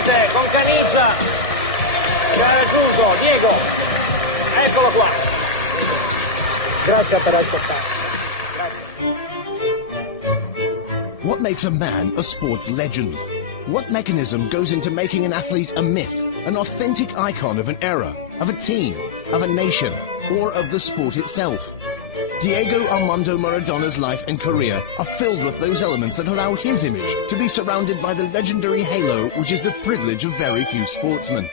Niente, con Caniggia. Ci ha raggiunto, Diego. Eccolo qua. Grazie per ascoltare. What makes a man a sports legend? What mechanism goes into making an athlete a myth, an authentic icon of an era, of a team, of a nation, or of the sport itself? Diego Armando Maradona's life and career are filled with those elements that allow his image to be surrounded by the legendary halo which is the privilege of very few sportsmen.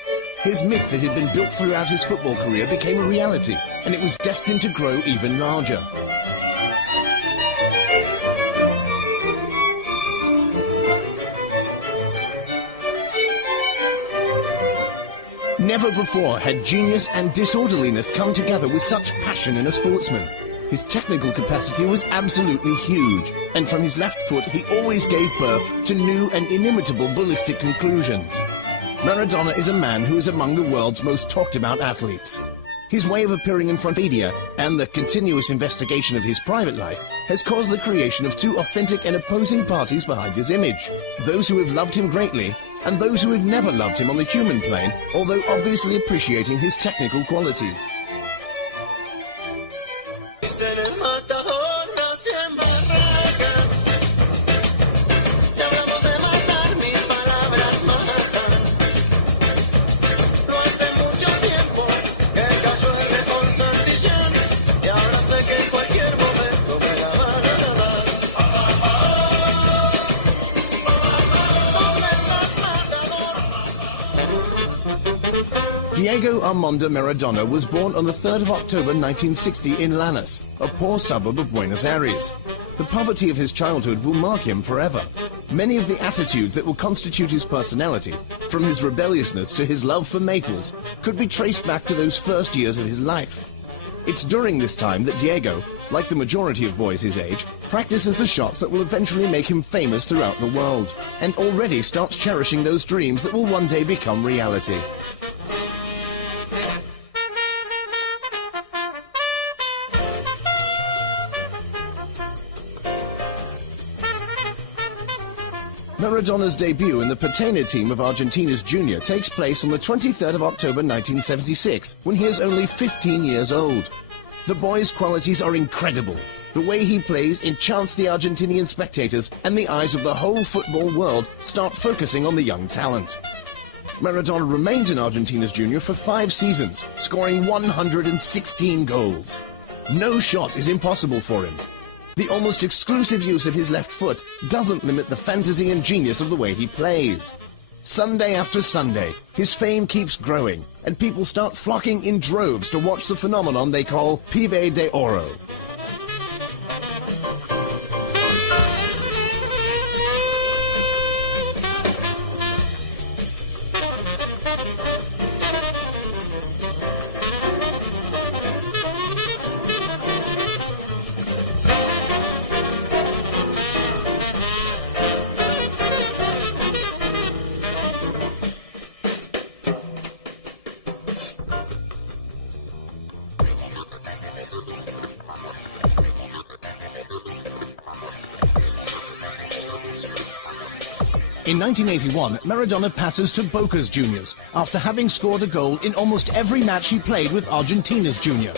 His myth that had been built throughout his football career became a reality, and it was destined to grow even larger. Never before had genius and disorderliness come together with such passion in a sportsman. His technical capacity was absolutely huge, and from his left foot he always gave birth to new and inimitable ballistic conclusions. Maradona is a man who is among the world's most talked about athletes. His way of appearing in front of media and the continuous investigation of his private life has caused the creation of two authentic and opposing parties behind his image. Those who have loved him greatly and those who have never loved him on the human plane, although obviously appreciating his technical qualities. Diego Armando Maradona was born on the 3rd of October 1960 in Lanús, a poor suburb of Buenos Aires. The poverty of his childhood will mark him forever. Many of the attitudes that will constitute his personality, from his rebelliousness to his love for maples, could be traced back to those first years of his life. It's during this time that Diego, like the majority of boys his age, practices the shots that will eventually make him famous throughout the world, and already starts cherishing those dreams that will one day become reality. Maradona's debut in the Patena team of Argentina's Junior takes place on the 23rd of October 1976, when he is only 15 years old. The boy's qualities are incredible. The way he plays enchants the Argentinian spectators, and the eyes of the whole football world start focusing on the young talent. Maradona remained in Argentina's Junior for 5 seasons, scoring 116 goals. No shot is impossible for him. The almost exclusive use of his left foot doesn't limit the fantasy and genius of the way he plays. Sunday after Sunday, his fame keeps growing, and people start flocking in droves to watch the phenomenon they call Pibe de Oro. In 1981, Maradona passes to Boca's Juniors after having scored a goal in almost every match he played with Argentina's Junior.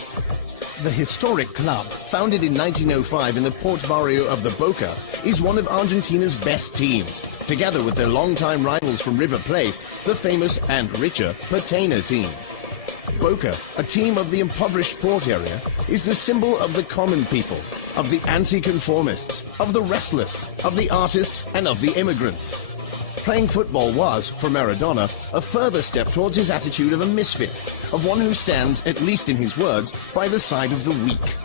The historic club, founded in 1905 in the port barrio of the Boca, is one of Argentina's best teams, together with their longtime rivals from River Plate, the famous and richer Patena team. Boca, a team of the impoverished port area, is the symbol of the common people, of the anti-conformists, of the restless, of the artists, and of the immigrants. Playing football was, for Maradona, a further step towards his attitude of a misfit, of one who stands, at least in his words, by the side of the weak.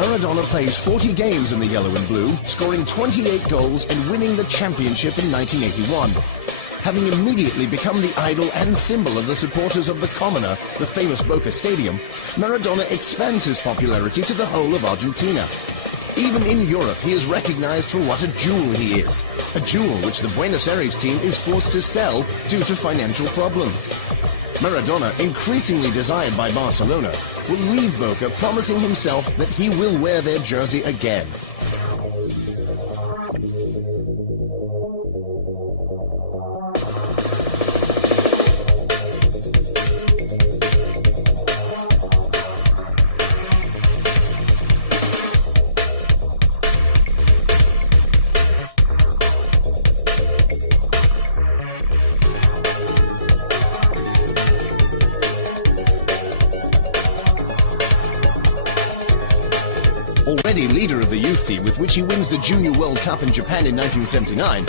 Maradona plays 40 games in the yellow and blue, scoring 28 goals and winning the championship in 1981. Having immediately become the idol and symbol of the supporters of the Commoner, the famous Boca Stadium, Maradona expands his popularity to the whole of Argentina. Even in Europe, he is recognized for what a jewel he is. A jewel which the Buenos Aires team is forced to sell due to financial problems. Maradona, increasingly desired by Barcelona, will leave Boca promising himself that he will wear their jersey again. Already leader of the youth team with which he wins the Junior World Cup in Japan in 1979,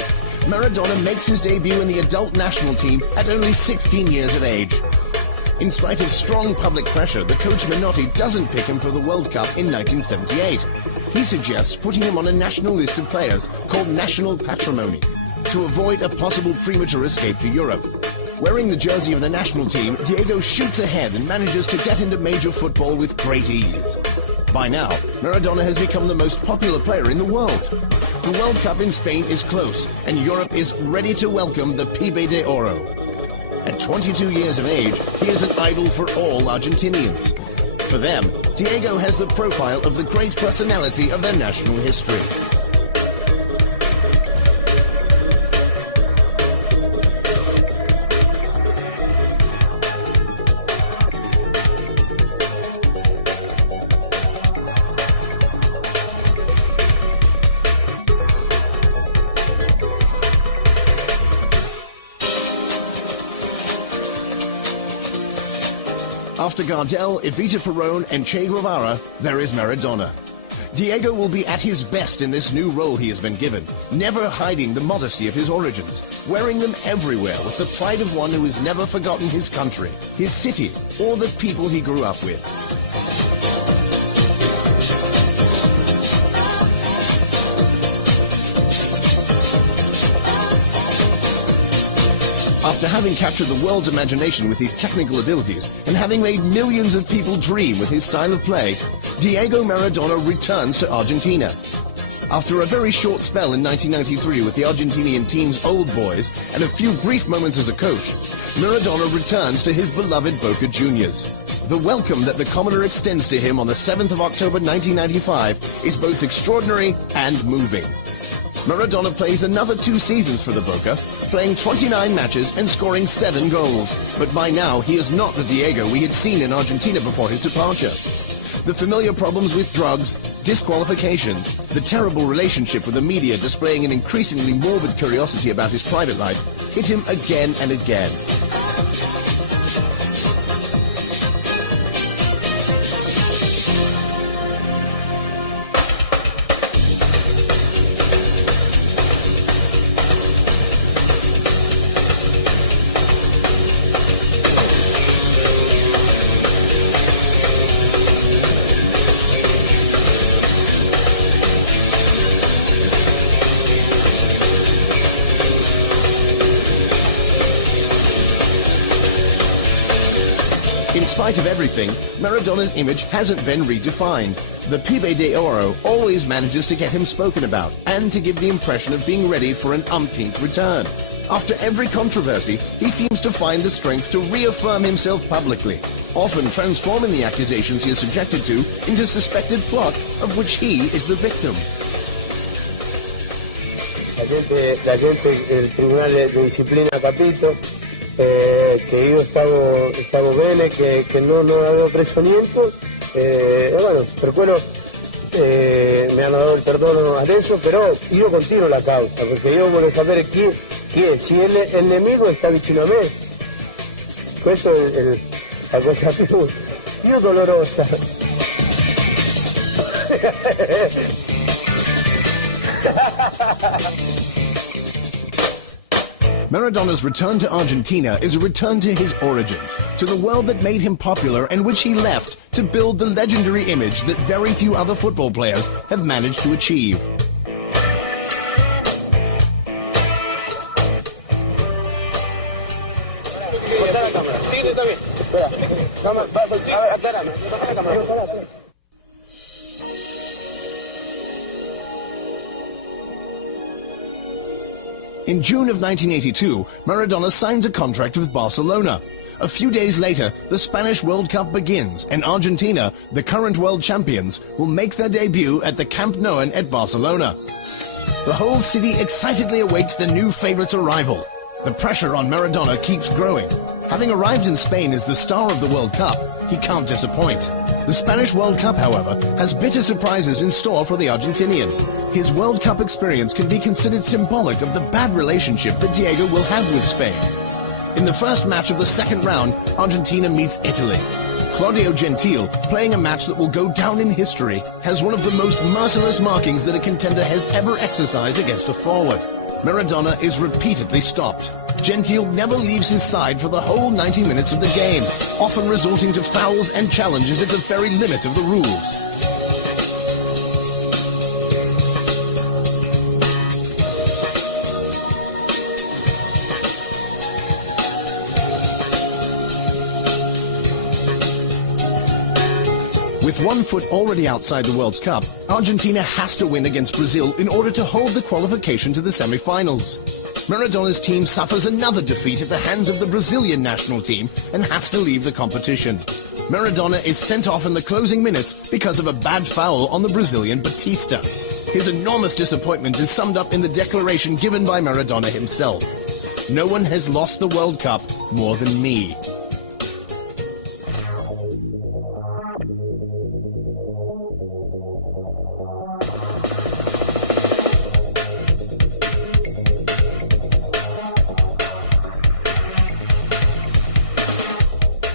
Maradona makes his debut in the adult national team at only 16 years of age. In spite of strong public pressure, the coach Menotti doesn't pick him for the World Cup in 1978. He suggests putting him on a national list of players called National Patrimony to avoid a possible premature escape to Europe. Wearing the jersey of the national team, Diego shoots ahead and manages to get into major football with great ease. By now, Maradona has become the most popular player in the world. The World Cup in Spain is close, and Europe is ready to welcome the Pibe de Oro. At 22 years of age, he is an idol for all Argentinians. For them, Diego has the profile of the great personality of their national history. After Gardel, Evita Perón, and Che Guevara, there is Maradona. Diego will be at his best in this new role he has been given, never hiding the modesty of his origins, wearing them everywhere with the pride of one who has never forgotten his country, his city, or the people he grew up with. After having captured the world's imagination with his technical abilities and having made millions of people dream with his style of play, Diego Maradona returns to Argentina. After a very short spell in 1993 with the Argentinian team's old boys and a few brief moments as a coach, Maradona returns to his beloved Boca Juniors. The welcome that the Commoner extends to him on the 7th of October 1995 is both extraordinary and moving. Maradona plays another 2 seasons for the Boca, playing 29 matches and scoring 7 goals. But by now, he is not the Diego we had seen in Argentina before his departure. The familiar problems with drugs, disqualifications, the terrible relationship with the media displaying an increasingly morbid curiosity about his private life hit him again and again. In spite of everything, Maradona's image hasn't been redefined. The Pibe de Oro always manages to get him spoken about and to give the impression of being ready for an umpteenth return. After every controversy, he seems to find the strength to reaffirm himself publicly, often transforming the accusations he is subjected to into suspected plots of which he is the victim. La gente del Tribunal de Disciplina Capito, che io stavo bene, che non avevo preso niente, e bueno, per quello mi hanno dato il perdono adesso, però io continuo la causa, perché io voglio sapere chi è, se il nemico sta vicino a me. Questa è la cosa più dolorosa. Maradona's return to Argentina is a return to his origins, to the world that made him popular and which he left to build the legendary image that very few other football players have managed to achieve. In June of 1982, Maradona signs a contract with Barcelona. A few days later, the Spanish World Cup begins, and Argentina, the current world champions, will make their debut at the Camp Nou at Barcelona. The whole city excitedly awaits the new favourite's arrival. The pressure on Maradona keeps growing. Having arrived in Spain as the star of the World Cup, he can't disappoint. The Spanish World Cup, however, has bitter surprises in store for the Argentinian. His World Cup experience can be considered symbolic of the bad relationship that Diego will have with Spain. In the first match of the second round, Argentina meets Italy. Claudio Gentile, playing a match that will go down in history, has one of the most merciless markings that a contender has ever exercised against a forward. Maradona is repeatedly stopped. Gentile never leaves his side for the whole 90 minutes of the game, often resorting to fouls and challenges at the very limit of the rules. With 1 foot already outside the World Cup, Argentina has to win against Brazil in order to hold the qualification to the semi-finals. Maradona's team suffers another defeat at the hands of the Brazilian national team and has to leave the competition. Maradona is sent off in the closing minutes because of a bad foul on the Brazilian Batista. His enormous disappointment is summed up in the declaration given by Maradona himself. "No one has lost the World Cup more than me."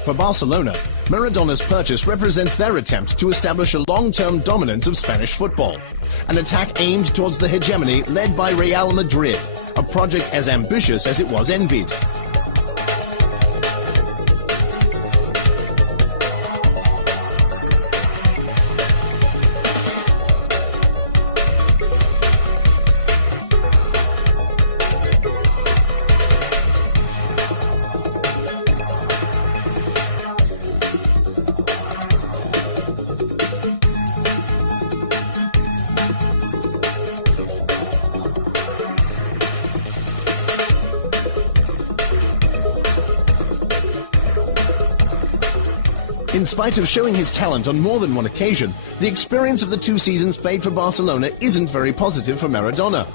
For Barcelona, Maradona's purchase represents their attempt to establish a long-term dominance of Spanish football. An attack aimed towards the hegemony led by Real Madrid, a project as ambitious as it was envied. In spite of showing his talent on more than one occasion, the experience of the 2 seasons played for Barcelona isn't very positive for Maradona.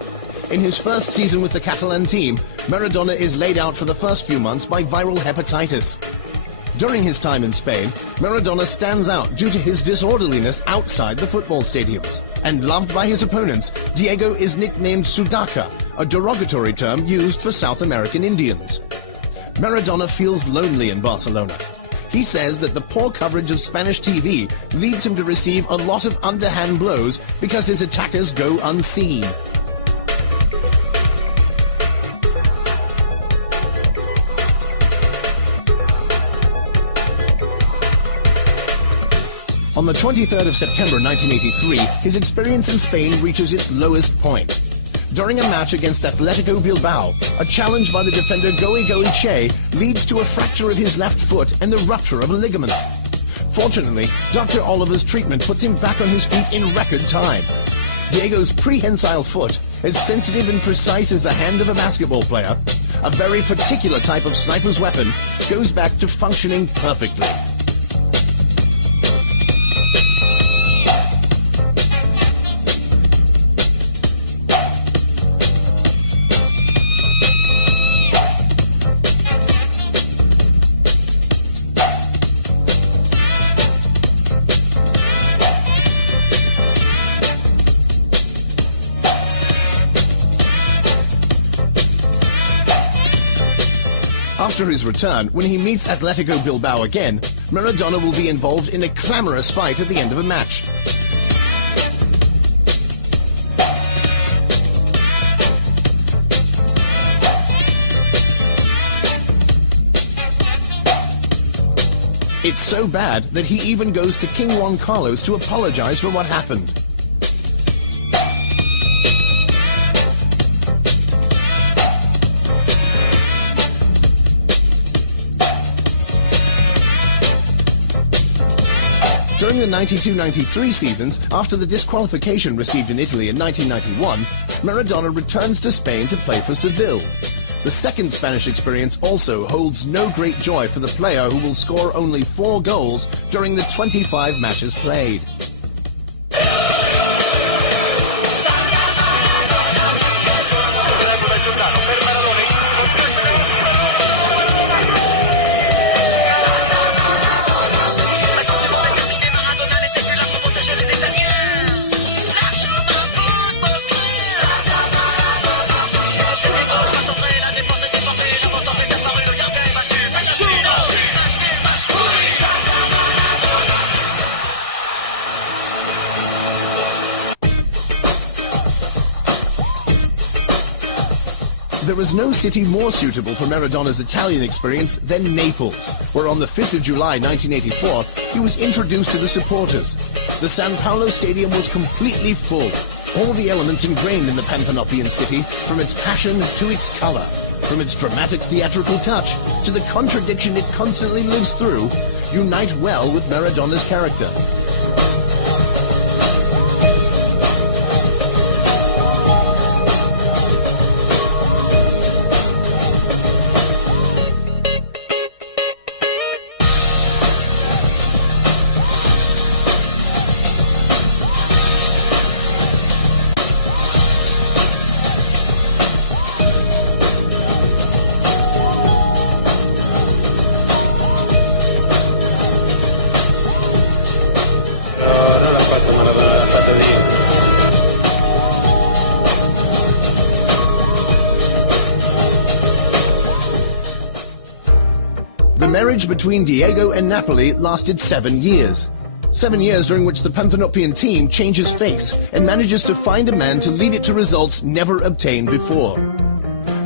In his first season with the Catalan team, Maradona is laid out for the first few months by viral hepatitis. During his time in Spain, Maradona stands out due to his disorderliness outside the football stadiums. And loved by his opponents, Diego is nicknamed Sudaca, a derogatory term used for South American Indians. Maradona feels lonely in Barcelona. He says that the poor coverage of Spanish TV leads him to receive a lot of underhand blows because his attackers go unseen. On the 23rd of September 1983, his experience in Spain reaches its lowest point. During a match against Atletico Bilbao, a challenge by the defender Goigo Che leads to a fracture of his left foot and the rupture of a ligament. Fortunately, Dr. Oliver's treatment puts him back on his feet in record time. Diego's prehensile foot, as sensitive and precise as the hand of a basketball player, a very particular type of sniper's weapon, goes back to functioning perfectly. After his return, when he meets Atletico Bilbao again, Maradona will be involved in a clamorous fight at the end of a match. It's so bad that he even goes to King Juan Carlos to apologize for what happened. During the 92-93 seasons, after the disqualification received in Italy in 1991, Maradona returns to Spain to play for Seville. The second Spanish experience also holds no great joy for the player who will score only 4 goals during the 25 matches played. There is no city more suitable for Maradona's Italian experience than Naples, where on the 5th of July 1984, he was introduced to the supporters. The San Paolo Stadium was completely full. All the elements ingrained in the Panthenopian city, from its passion to its color, from its dramatic theatrical touch to the contradiction it constantly lives through, unite well with Maradona's character. The marriage between Diego and Napoli lasted 7 years. 7 years during which the Panthenopian team changes face and manages to find a man to lead it to results never obtained before.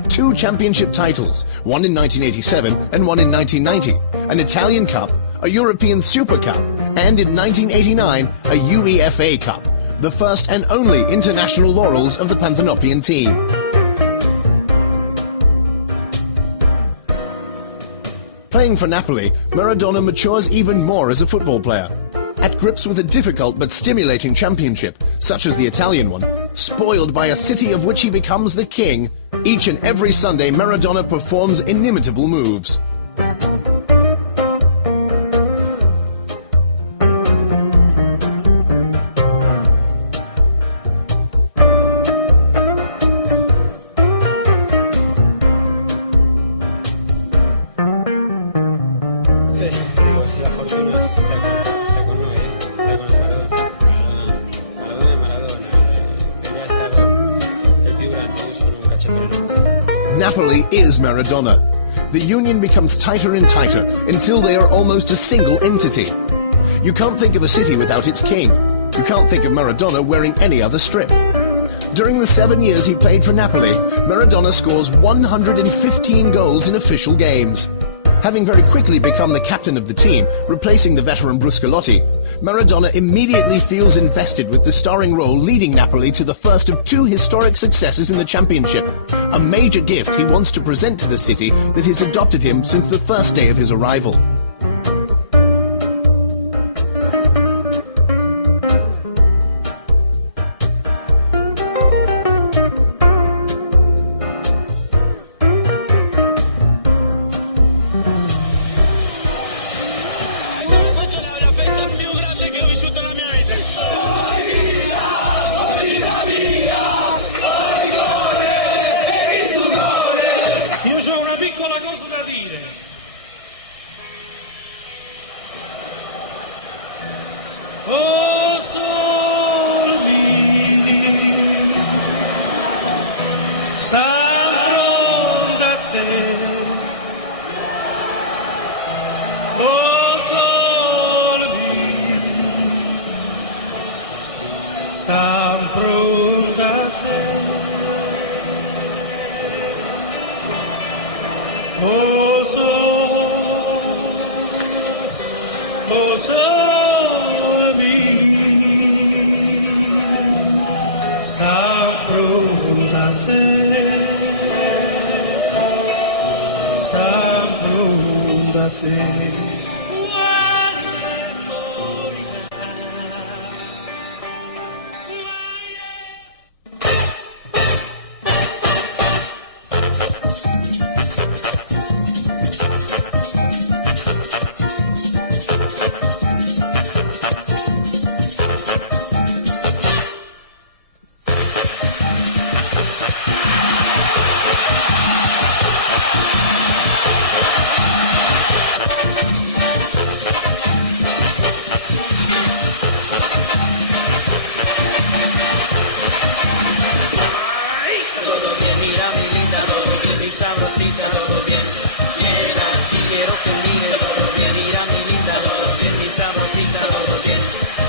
2 championship titles, one in 1987 and one in 1990, an Italian Cup, a European Super Cup, and in 1989, a UEFA Cup, the first and only international laurels of the Panthenopian team. Playing for Napoli, Maradona matures even more as a football player. At grips with a difficult but stimulating championship, such as the Italian one, spoiled by a city of which he becomes the king, each and every Sunday Maradona performs inimitable moves. La fortuna está con noi, está con Maradona è Maradona, è stato il più grande, io sono un calciatore. Napoli is Maradona. The union becomes tighter and tighter until they are almost a single entity. You can't think of a city without its king. You can't think of Maradona wearing any other strip. During the 7 years he played for Napoli, Maradona scores 115 goals in official games. Having very quickly become the captain of the team, replacing the veteran Bruscolotti, Maradona immediately feels invested with the starring role leading Napoli to the first of 2 historic successes in the championship, a major gift he wants to present to the city that has adopted him since the first day of his arrival. Oh, solo sta fronte a te. Oh, solo sta fronte a te. Oh, solo soldi sta affrontate, sta affrontate. Sabrosita, todo bien, bien aquí quiero que mires, todo bien, mira mi linda, todo bien, mi sabrosita, todo bien,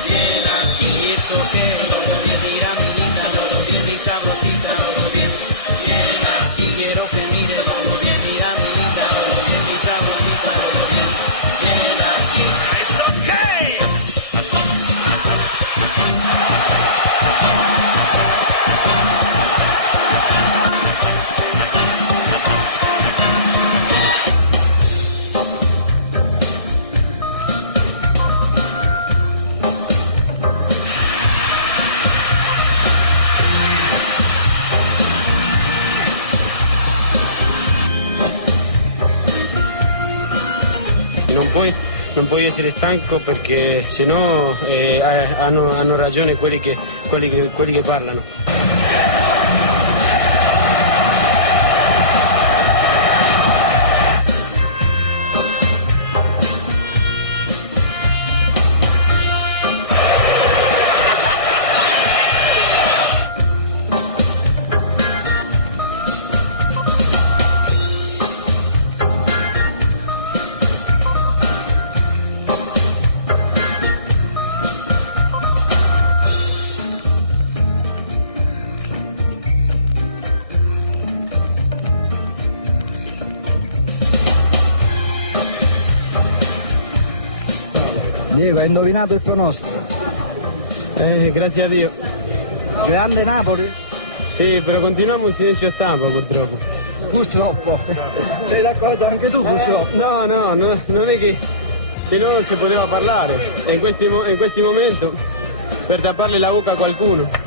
bien aquí, it's okay, todo bien, mira mi linda, todo bien, mi sabrosita, todo bien, bien aquí quiero que mires, todo bien, mira mi linda, todo bien, mi sabrosita, todo bien, bien aquí, it's okay. Non puoi essere stanco perché sennò hanno ragione quelli che parlano. Diego, hai indovinato il pronostico? Grazie a Dio. Grande Napoli? Sì, però continuiamo in silenzio stampa purtroppo. Purtroppo. Sei d'accordo anche tu purtroppo? No, non è che se no si poteva parlare. E in questi momenti per tapparle la bocca a qualcuno.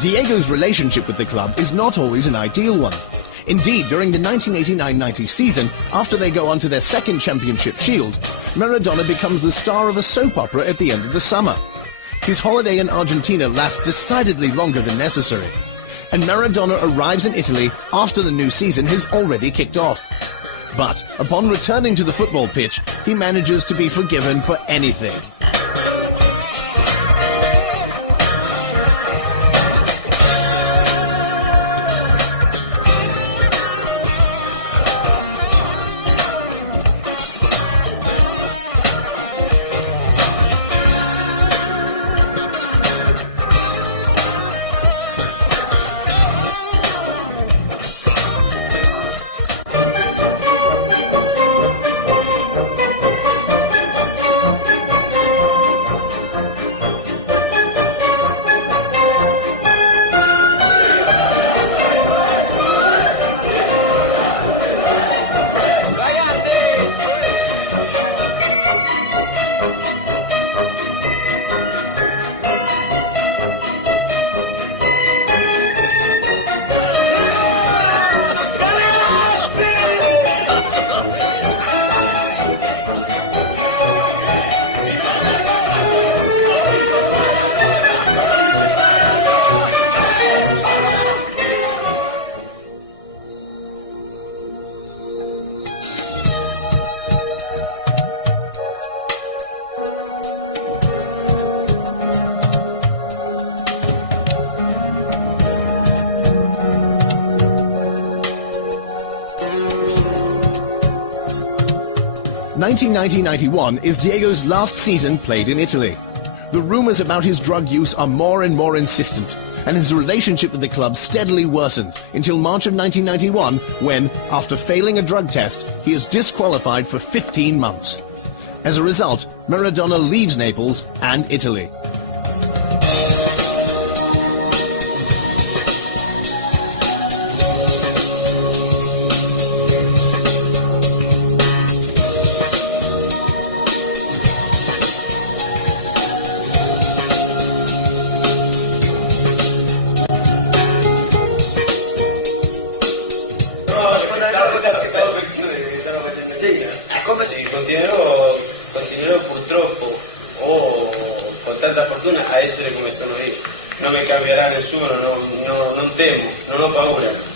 Diego's relationship with the club is not always an ideal one. Indeed, during the 1989-90 season, after they go on to their second championship shield, Maradona becomes the star of a soap opera at the end of the summer. His holiday in Argentina lasts decidedly longer than necessary, and Maradona arrives in Italy after the new season has already kicked off. But upon returning to the football pitch, he manages to be forgiven for anything. 1990-91 is Diego's last season played in Italy. The rumors about his drug use are more and more insistent, and his relationship with the club steadily worsens until March of 1991 when, after failing a drug test, he is disqualified for 15 months. As a result, Maradona leaves Naples and Italy. Continuerò purtroppo o con tanta fortuna a essere come sono io. Non mi cambierà nessuno, non temo, non ho paura.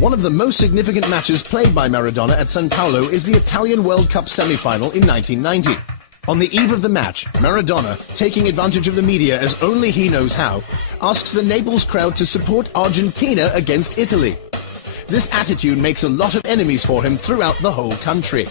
One of the most significant matches played by Maradona at San Paolo is the Italian World Cup semi-final in 1990. On the eve of the match, Maradona, taking advantage of the media as only he knows how, asks the Naples crowd to support Argentina against Italy. This attitude makes a lot of enemies for him throughout the whole country.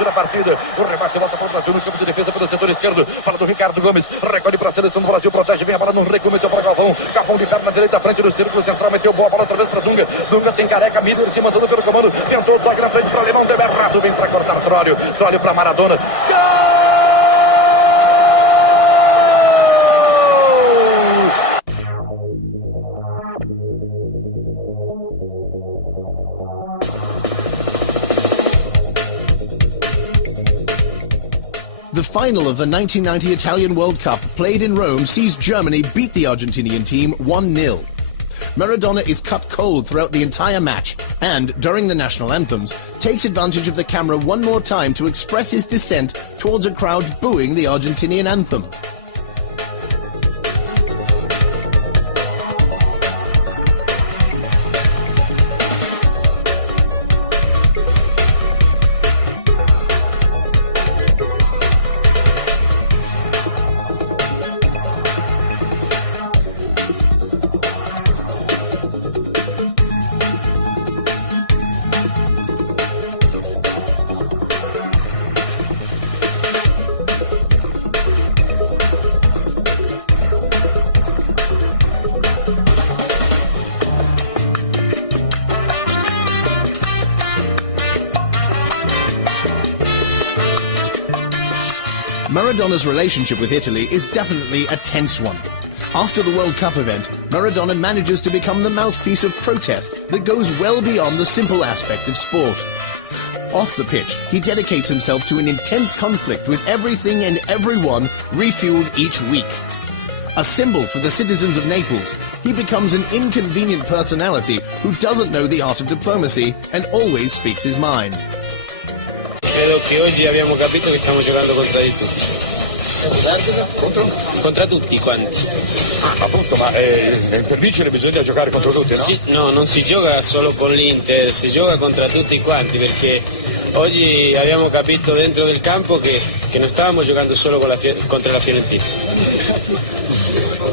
Da partida, o rebate volta para o Brasil no campo de defesa pelo setor esquerdo, para do Ricardo Gomes, recolhe para a seleção do Brasil, protege bem a bola no recuo, meteu para Galvão, Galvão de perna na direita, frente do círculo central, meteu boa bola outra vez para Dunga, Dunga tem Careca, Miller se mandando pelo comando, tentou o toque na frente para Alemão, deu errado, vem para cortar Trólio, Trólio para Maradona, gol! The final of the 1990 Italian World Cup played in Rome sees Germany beat the Argentinian team 1-0. Maradona is cut cold throughout the entire match and, during the national anthems, takes advantage of the camera one more time to express his dissent towards a crowd booing the Argentinian anthem. Maradona's relationship with Italy is definitely a tense one. After the World Cup event, Maradona manages to become the mouthpiece of protest that goes well beyond the simple aspect of sport. Off the pitch, he dedicates himself to an intense conflict with everything and everyone, refueled each week. A symbol for the citizens of Naples, he becomes an inconvenient personality who doesn't know the art of diplomacy and always speaks his mind. Credo che oggi abbiamo capito che stiamo giocando contro di tutti. Contra tutti quanti. Appunto, ma per vincere bisogna giocare contro tutti, no? Sì, no, non si gioca solo con l'Inter, si gioca contra tutti quanti, perché oggi abbiamo capito dentro del campo che non stavamo giocando solo contro la Fiorentina.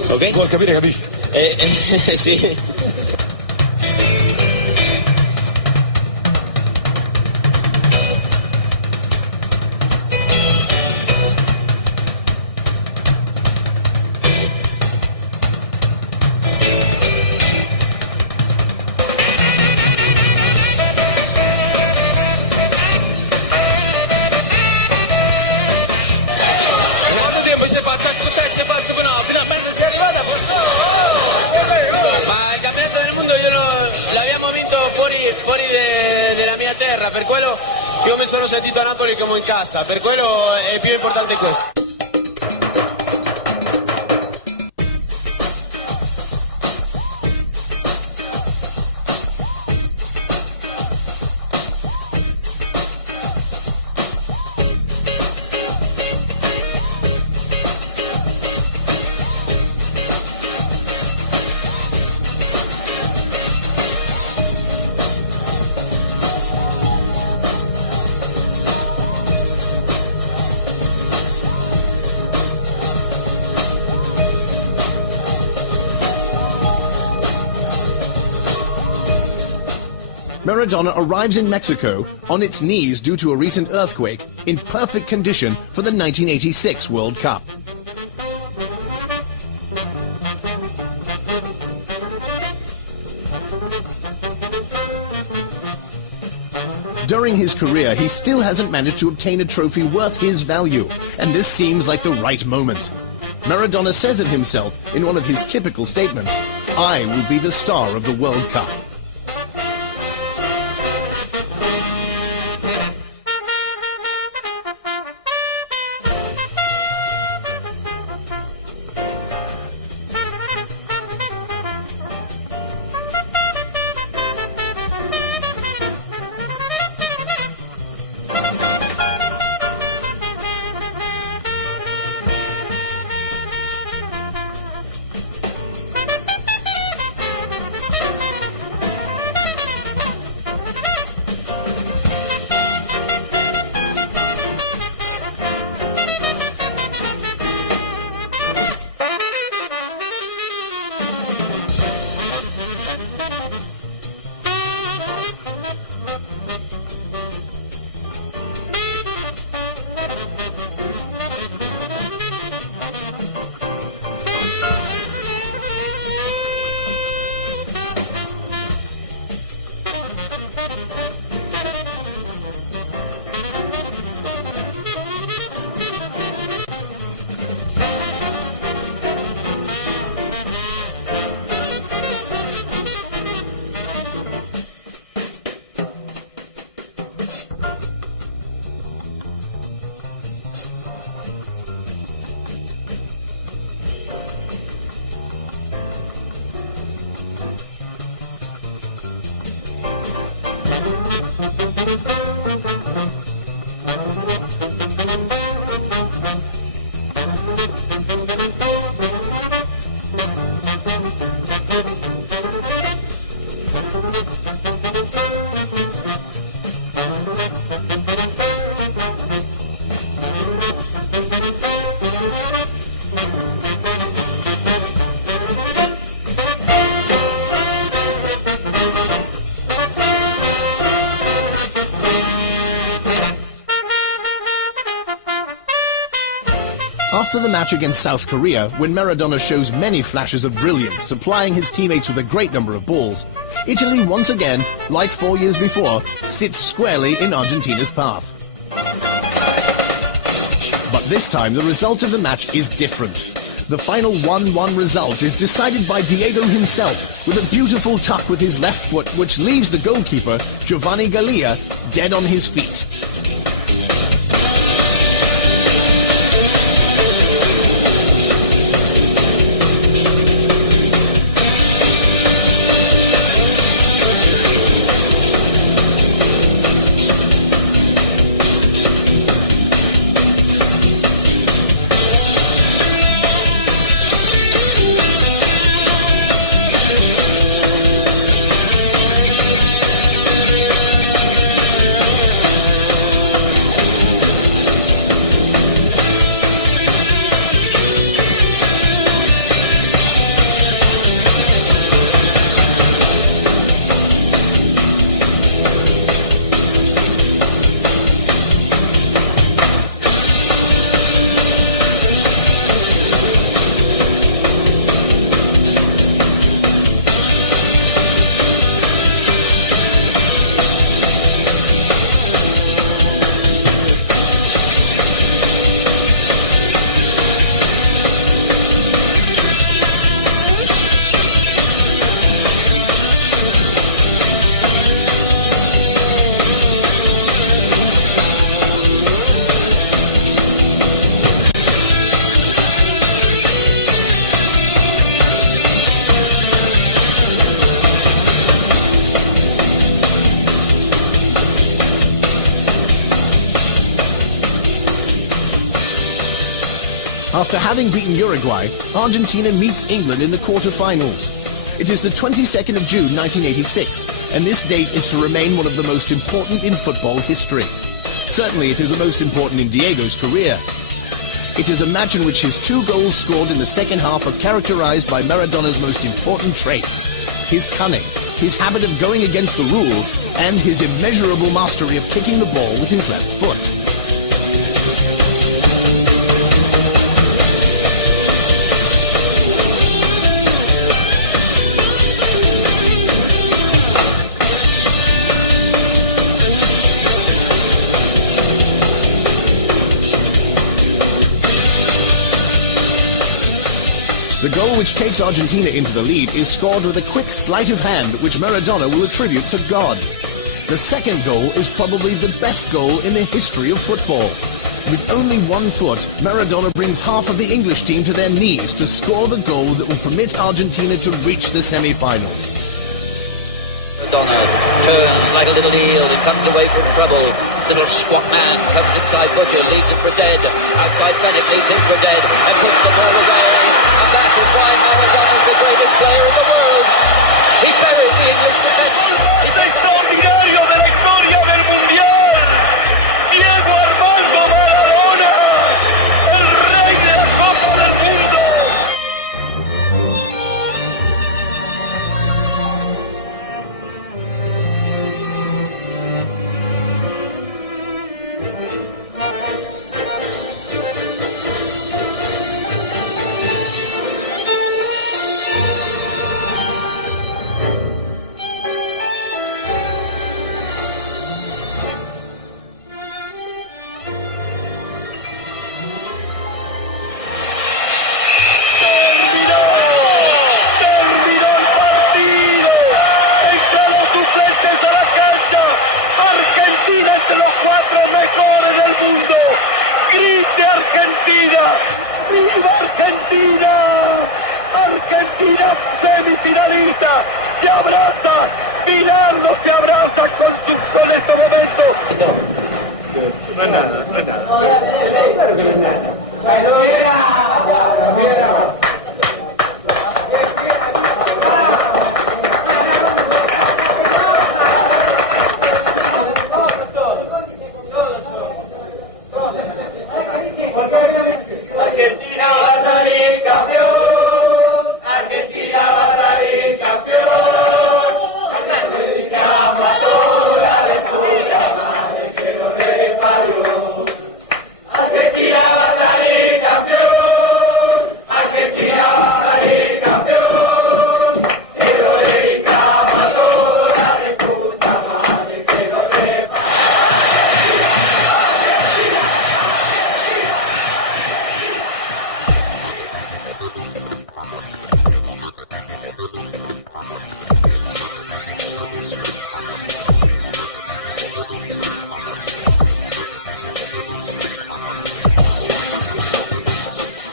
Ok? Vuol capire, capisci? Sì. terra, per quello io mi sono sentito a Napoli come in casa, per quello è più importante questo. Maradona arrives in Mexico on its knees due to a recent earthquake in perfect condition for the 1986 World Cup. During his career, he still hasn't managed to obtain a trophy worth his value, and this seems like the right moment. Maradona says of himself in one of his typical statements, "I will be the star of the World Cup." After the match against South Korea, when Maradona shows many flashes of brilliance, supplying his teammates with a great number of balls, Italy once again, like 4 years before, sits squarely in Argentina's path. But this time, the result of the match is different. The final 1-1 result is decided by Diego himself, with a beautiful tuck with his left foot, which leaves the goalkeeper, Giovanni Gallia, dead on his feet. After having beaten Uruguay, Argentina meets England in the quarter-finals. It is the 22nd of June 1986, and this date is to remain one of the most important in football history. Certainly it is the most important in Diego's career. It is a match in which his 2 goals scored in the second half are characterized by Maradona's most important traits: his cunning, his habit of going against the rules, and his immeasurable mastery of kicking the ball with his left foot. The goal which takes Argentina into the lead is scored with a quick sleight of hand which Maradona will attribute to God. The second goal is probably the best goal in the history of football. With only 1 foot, Maradona brings half of the English team to their knees to score the goal that will permit Argentina to reach the semi-finals. Maradona turns like a little eel and comes away from trouble. Little squat man comes inside Butcher, leads him for dead. Outside Fennick leads him for dead and puts the ball away. And that is why Maradona is the greatest player in the world. He buried the English defence. ¡Es extraordinario de la historia del Mundial! ¡Diego Armando Maradona! ¡El rey de la Copa del Mundo! Semifinalista, se abraza, Bilardo se abraza con este momento. No es nada, no es nada. Claro que no es nada.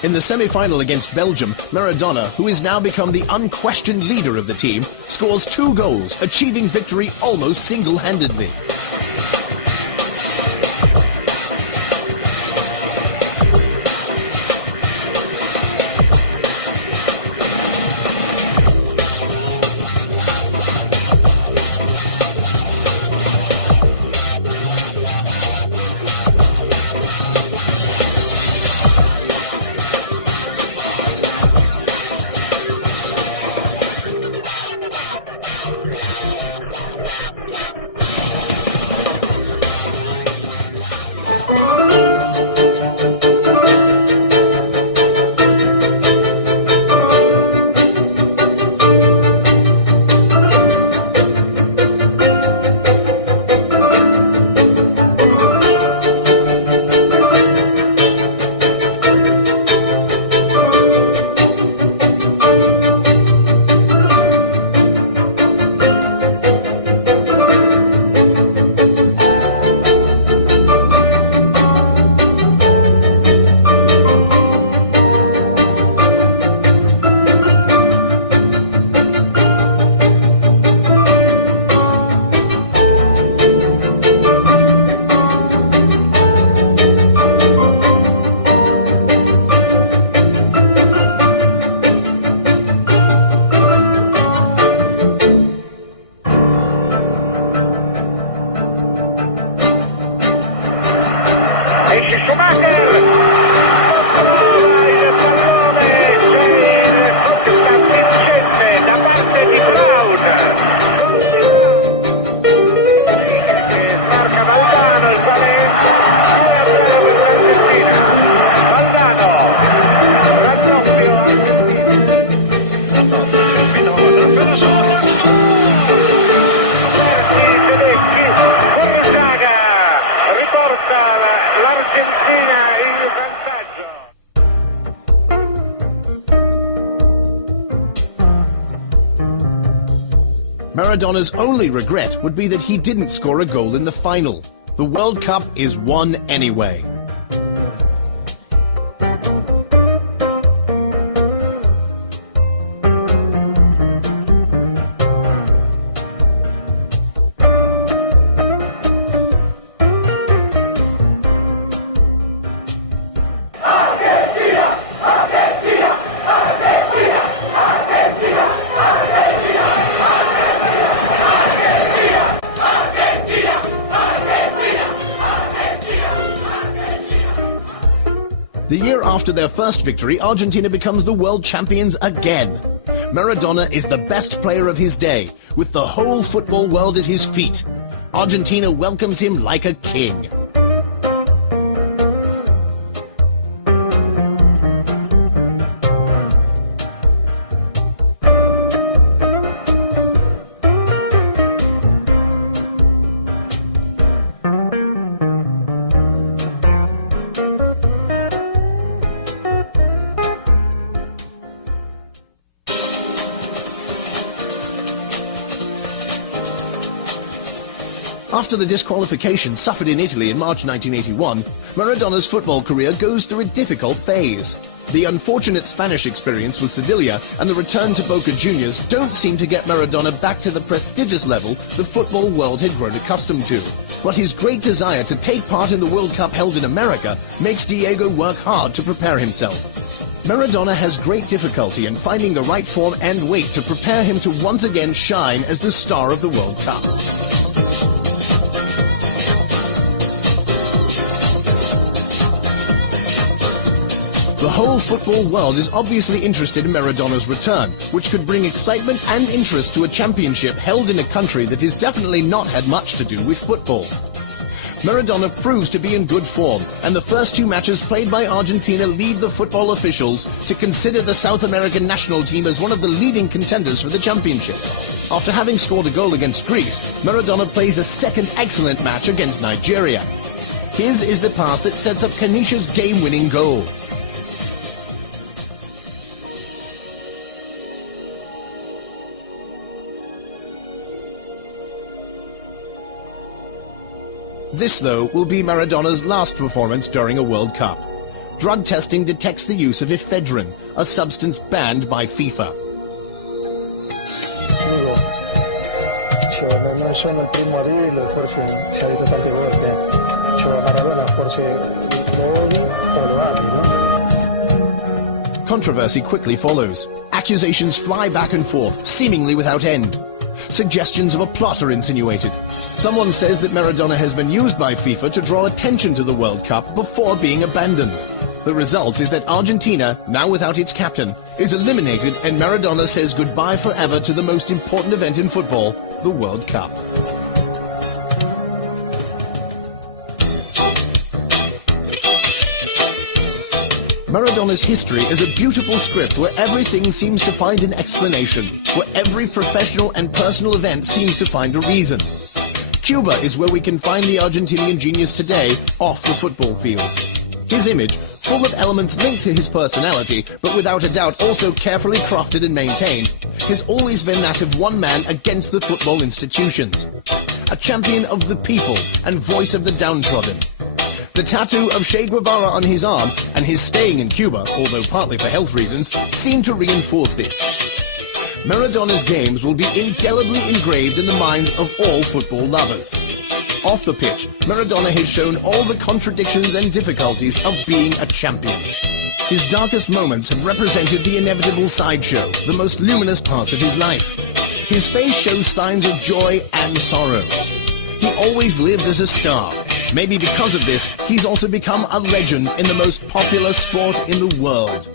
In the semi-final against Belgium, Maradona, who is now become the unquestioned leader of the team, scores 2 goals, achieving victory almost single-handedly. Maradona's only regret would be that he didn't score a goal in the final. The World Cup is won anyway. The year after their first victory, Argentina becomes the world champions again. Maradona is the best player of his day, with the whole football world at his feet. Argentina welcomes him like a king. After the disqualification suffered in Italy in March 1981, Maradona's football career goes through a difficult phase. The unfortunate Spanish experience with Sevilla and the return to Boca Juniors don't seem to get Maradona back to the prestigious level the football world had grown accustomed to. But his great desire to take part in the World Cup held in America makes Diego work hard to prepare himself. Maradona has great difficulty in finding the right form and weight to prepare him to once again shine as the star of the World Cup. The whole football world is obviously interested in Maradona's return, which could bring excitement and interest to a championship held in a country that has definitely not had much to do with football. Maradona proves to be in good form, and the first two matches played by Argentina lead the football officials to consider the South American national team as one of the leading contenders for the championship. After having scored a goal against Greece, Maradona plays a second excellent match against Nigeria. His is the pass that sets up Kanisha's game-winning goal. This, though, will be Maradona's last performance during a World Cup. Drug testing detects the use of ephedrine, a substance banned by FIFA. Controversy quickly follows. Accusations fly back and forth, seemingly without end. Suggestions of a plot are insinuated. Someone says that Maradona has been used by FIFA to draw attention to the World Cup before being abandoned. The result is that Argentina, now without its captain, is eliminated, and Maradona says goodbye forever to the most important event in football, the World Cup. Maradona's history is a beautiful script where everything seems to find an explanation, where every professional and personal event seems to find a reason. Cuba is where we can find the Argentinian genius today off the football field. His image, full of elements linked to his personality, but without a doubt also carefully crafted and maintained, has always been that of one man against the football institutions. A champion of the people and voice of the downtrodden. The tattoo of Che Guevara on his arm and his staying in Cuba, although partly for health reasons, seem to reinforce this. Maradona's games will be indelibly engraved in the minds of all football lovers. Off the pitch, Maradona has shown all the contradictions and difficulties of being a champion. His darkest moments have represented the inevitable sideshow, the most luminous parts of his life. His face shows signs of joy and sorrow. He always lived as a star. Maybe because of this, he's also become a legend in the most popular sport in the world.